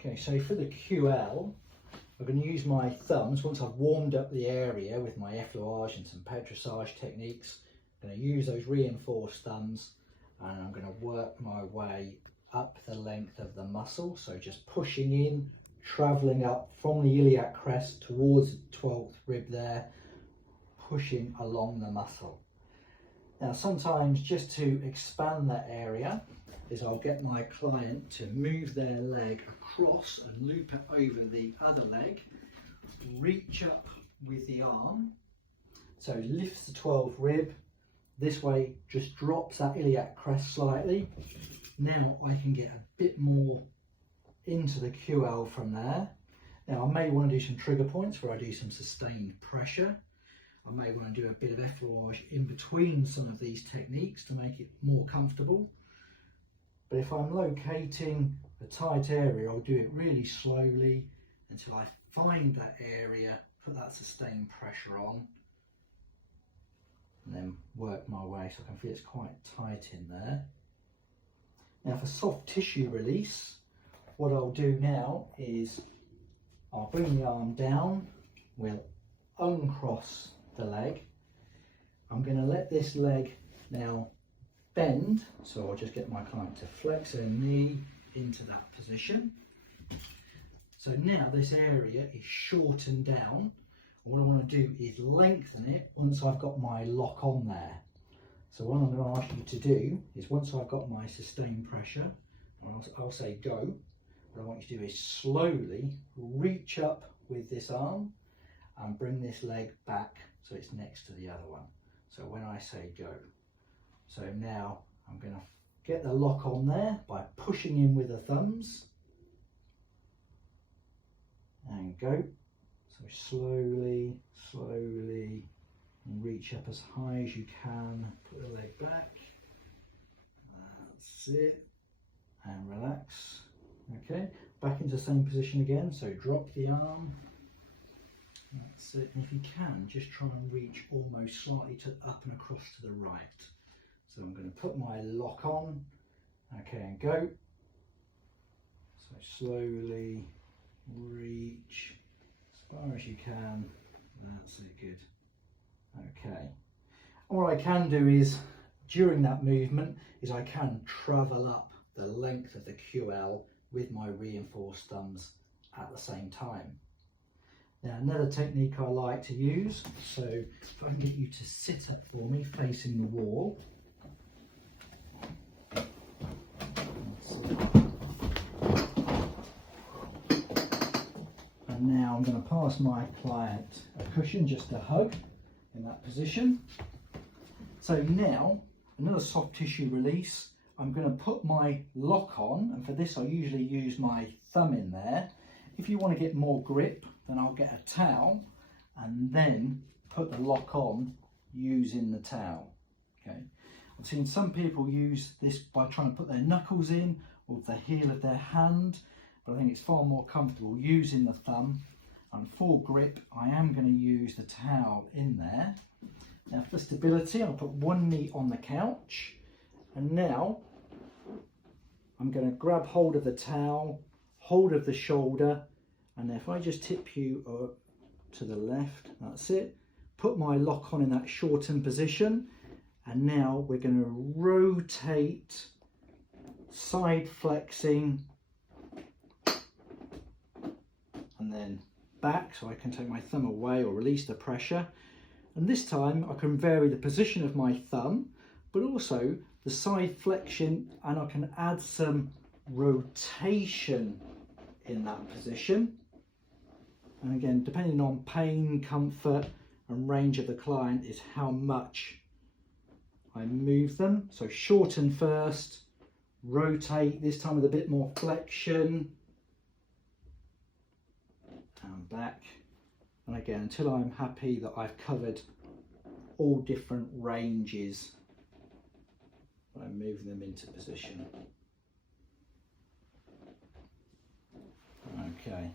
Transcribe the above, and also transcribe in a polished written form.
Okay, so for the QL, I'm going to use my thumbs. Once I've warmed up the area with my effleurage and some petrissage techniques, I'm going to use those reinforced thumbs and I'm going to work my way up the length of the muscle. So just pushing in, travelling up from the iliac crest towards the 12th rib there, pushing along the muscle. Now sometimes just to expand that area is I'll get my client to move their leg across and loop it over the other leg, reach up with the arm, so lifts the 12th rib, this way just drops that iliac crest slightly. Now I can get a bit more into the QL from there. Now I may want to do some trigger points where I do some sustained pressure. I may want to do a bit of effleurage in between some of these techniques to make it more comfortable. But if I'm locating a tight area, I'll do it really slowly until I find that area, put that sustained pressure on, and then work my way so I can feel it's quite tight in there. Now for soft tissue release, what I'll do now is I'll bring the arm down, we'll uncross the leg. I'm going to let this leg now bend, so I'll just get my client to flex their knee into that position. So now this area is shortened down. What I want to do is lengthen it once I've got my lock on there. So what I'm going to ask you to do is once I've got my sustained pressure, I'll say go, what I want you to do is slowly reach up with this arm and bring this leg back so it's next to the other one. So when I say go, so now I'm going to get the lock on there by pushing in with the thumbs and go. So slowly, slowly, and reach up as high as you can, put the leg back, that's it, and relax. Okay, back into the same position again, so drop the arm, that's it, and if you can, just try and reach almost slightly to up and across to the right. So I'm going to put my lock on, okay, and go. So slowly reach as far as you can, that's it, good. Okay, and what I can do is, during that movement, is I can travel up the length of the QL with my reinforced thumbs at the same time. Now another technique I like to use, so if I can get you to sit up for me facing the wall. And now I'm going to pass my client a cushion just to hug in that position. So now, another soft tissue release, I'm going to put my lock on, and for this I usually use my thumb in there. If you want to get more grip, then I'll get a towel and then put the lock on using the towel. Okay, I've seen some people use this by trying to put their knuckles in or the heel of their hand, but I think it's far more comfortable using the thumb. And for grip, I am going to use the towel in there. Now for stability, I'll put one knee on the couch, and now I'm going to grab hold of the towel, hold of the shoulder, and if I just tip you to the left, that's it, put my lock on in that shortened position, and now we're going to rotate, side flexing, and then back, so I can take my thumb away or release the pressure. And this time I can vary the position of my thumb, but also the side flexion, and I can add some rotation in that position. And again, depending on pain, comfort and range of the client is how much I move them. So shorten first, rotate, this time with a bit more flexion, and back. And again, until I'm happy that I've covered all different ranges, I move them into position. Okay.